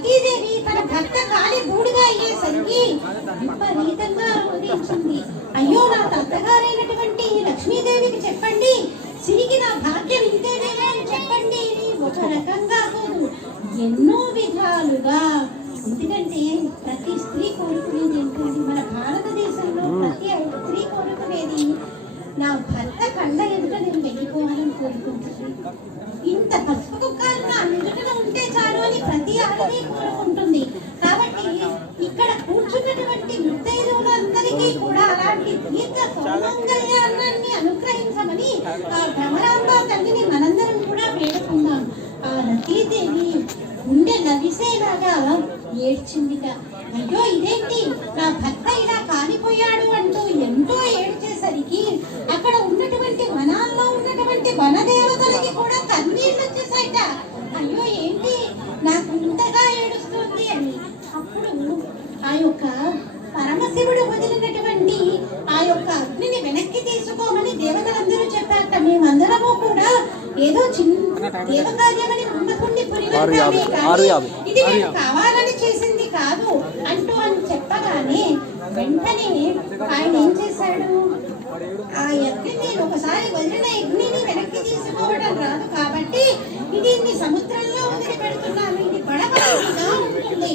రతీదేవి తన భర్త కాలి బూడిగా అయ్యేసరికి విపరీతంగా రోధించింది. అయ్యో, నా తాతగారైనటువంటి లక్ష్మీదేవికి చెప్పండి, సిరికి నా భాగ్యం ఇంతేనేనా అని చెప్పండి. ఒక రకంగా కాదు, ఎన్నో విధాలుగా. ఎందుకంటే ప్రతి స్త్రీ కోరుకునేది ఏంటంటే, మన భారతదేశంలో ప్రతి స్త్రీ కోరుకునేది నా భర్త కళ్ళ ఎదుట నేను వెళ్ళిపోవాలని కోరుకుంటుంది. ఇంత పసుపు కుక్కలు నా ఎదుట ఉంటే చాలు అని ప్రతి ఆడది కోరుకుంటుంది. కాబట్టి ఇక్కడ కూర్చున్నటువంటి ముత్తైదువులందరికీ కూడా అలాంటి దీర్ఘ సౌమంగళ్యాన్ని అనుగ్రహించమని ఆ భ్రమరాంబ తల్లిని మనందరం కూడా వేడుకుందాం. ఆ రతీదేవి గుండె నవిసేలాగా ఏడ్చిందిట. అయ్యో, ఇదేంటి, నా భర్త ఇలా కాలిపోయాడు అంటూ ఎంతో ఏడ్చేసరికి అక్కడ ఉన్నటువంటి వనాల్లో ఉన్నటువంటి వనదేవతలకి కూడా కన్నీళ్ళు వచ్చేసాయట. అయ్యో, ఏంటి నాకు ఇంతగా ఏడుస్తుంది అని. అప్పుడు ఆ యొక్క పరమశివుడు వదిలినటువంటి ఆ యొక్క అగ్నిని వెనక్కి తీసుకోమని దేవతలందరూ చెప్పారట. మేమందరము కూడా ఏదో చిన్న దేవకార్యమని బ్రహ్మకుండి పురిగొల్పామే కానీ ఇది మేము కావాలని చేసింది కాదు అంటూ అని చెప్పగానే వెంటనే ఆయన ఏం చేశాడు, ఆ అగ్నిని ఒకసారి వదిలిన అగ్నిని వెనక్కి తీసుకోవడం రాదు కాబట్టి దీన్ని సముద్రంలో వదిలిపెడుతున్నాను. ఇది బలవంతంగా ఉంటుంది.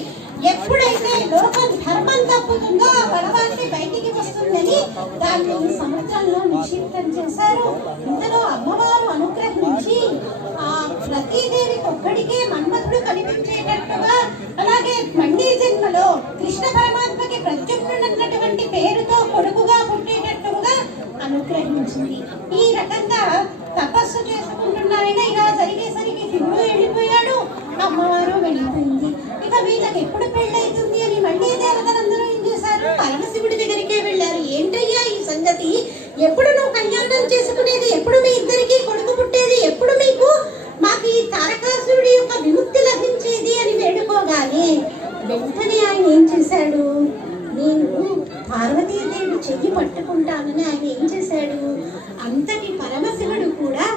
ఎప్పుడైతే లోకం ధర్మం తప్పుతుందో ఆ బలవాన్ని బయటికి వస్తుందని దాన్ని సముద్రంలో నిక్షిప్తం చేశారు. ఇందులో అమ్మవారు అనుగ్రహించి ఆ రతీదేవికి ఒక్కడికే మన్మథుడు కనిపించేటట్టుగా, అలాగే మండీ జన్మలో కృష్ణ పరమాత్మకి ప్రత్యుమ్నుడన్నటువంటి పేరుతో కొడుకుగా పుట్టేటట్టుగా అనుగ్రహించింది. ఈ రకంగా తపస్సు చేసుకుంటున్నారైనా ఇలా జరిగేసరికి శివుడు వెళ్ళిపోయాడు, అమ్మవారు వెళ్ళిపోయింది. ఇక వీళ్ళకి ఎప్పుడు పెళ్ళైతుంది అని మళ్ళీ దేవతలందరూ ఏం చేశారు, పరమశివుడి దగ్గరికే వెళ్ళారు. ఏంటయ్యా ఈ సంగతి, ఎప్పుడు నువ్వు కళ్యాణం చేసుకునేది, ఎప్పుడు మీ ఇద్దరికి కొడుకు పుట్టేది, ఎప్పుడు మీకు మాకు ఈ తారకాసురుడి యొక్క విముక్తి లభించేది అని వేడుకోగానే వెంటనే ఆయన ఏం చేశాడు, నేను పార్వతీదేవి చెయ్యి పట్టుకుంటానని ఆయన ఏం చేశాడు, అంతటి పరమశివుడు కూడా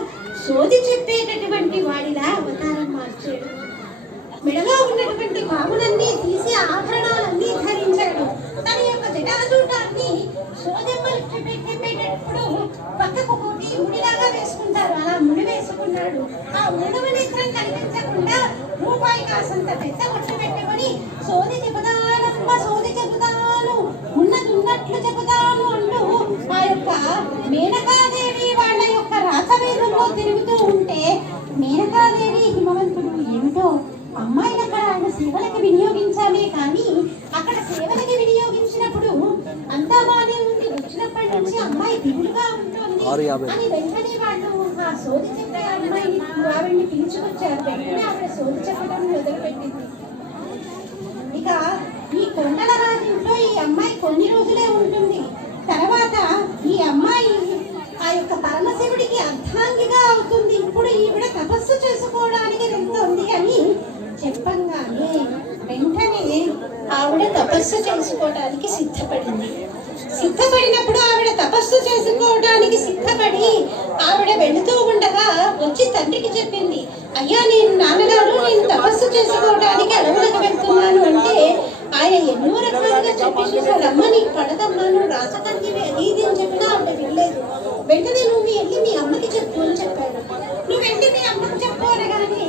సోది చెప్పేటటువంటి వాడిలా అవతారం మార్చాడు. మెడలో ఉన్నటువంటి పాములన్నీ తీసి ఆభరణాలన్నీ ధరించాడు. తన యొక్క జటాజూటాన్ని సోదెమ్మలు చెప్పేటప్పుడు పక్కకు కొట్టి ముడిలాగా వేసుకుంటారు, అలా ముడి వేసుకున్నాడు. ఆ ఉడవ నేత్రం కనిపించకుండా రూపాయి కాసంత పెద్ద కొట్టు పెట్టుకొని సోది చెబుతానమ్మ, సోది చెబుతాను, ఉన్నది ఉన్నట్లు చెబుతాను అంటూ ఆ యొక్క మేనకాదేవి వాళ్ళ యొక్క రాసవేదంలో తిరుగుతూ ఉంటే, మేనకాదేవి హిమవంతుడు ఏమిటో అమ్మాయిని అక్కడ ఆయన సేవలకి వినియోగించాలి కానీ అక్కడ సేవలకి వినియోగించినప్పుడు అంతా బానే ఉంది, వచ్చినప్పటి నుంచి అమ్మాయి దిగులుగా ఉంటుంది అని వెంటనే వాళ్ళు ఆ సోది చెప్పే అమ్మాయిని ఆవిడ్ని పిలుచుకొచ్చారు. వెంటనే ఆవిడ సోది చెప్పడం మొదలుపెట్టింది. ఇక ఈ కొండల రాజులో ఈ అమ్మాయి కొన్ని రోజులే ఉంటుంది. తర్వాత ఈ అమ్మాయి ఆ యొక్క పరమశివుడికి అర్ధాంగిగా అవుతుంది. ఇప్పుడు ఈవిడ తపస్సు చేసుకోవడానికి వెళ్తుంది అని చెప్పంగానే వెంటనే ఆవిడ తపస్సు చేసుకోవడానికి సిద్ధపడింది. సిద్ధపడినప్పుడు ఆవిడ తపస్సు చేసుకోవడానికి సిద్ధపడి ఆవిడ వెళుతూ ఉండగా వచ్చి తండ్రికి చెప్పింది, అయ్యా నేను నాన్నగారు నేను తపస్సు చేసుకోవడానికి అడవులకు వెళ్తున్నాను అంటే ఆయన ఎన్నో రకాలుగా చెప్పి చూసారు, అమ్మ నీకు పడదమ్మా, నువ్వు రాజకన్యవి అది ఇది అని చెప్పినా ఆవిడ వెళ్ళలేదు. వెంటనే నువ్వు వెళ్ళి మీ అమ్మకి చెప్పు అని చెప్పాడు. నువ్వు వెళ్ళి మీ అమ్మకి చెప్పు అనగానే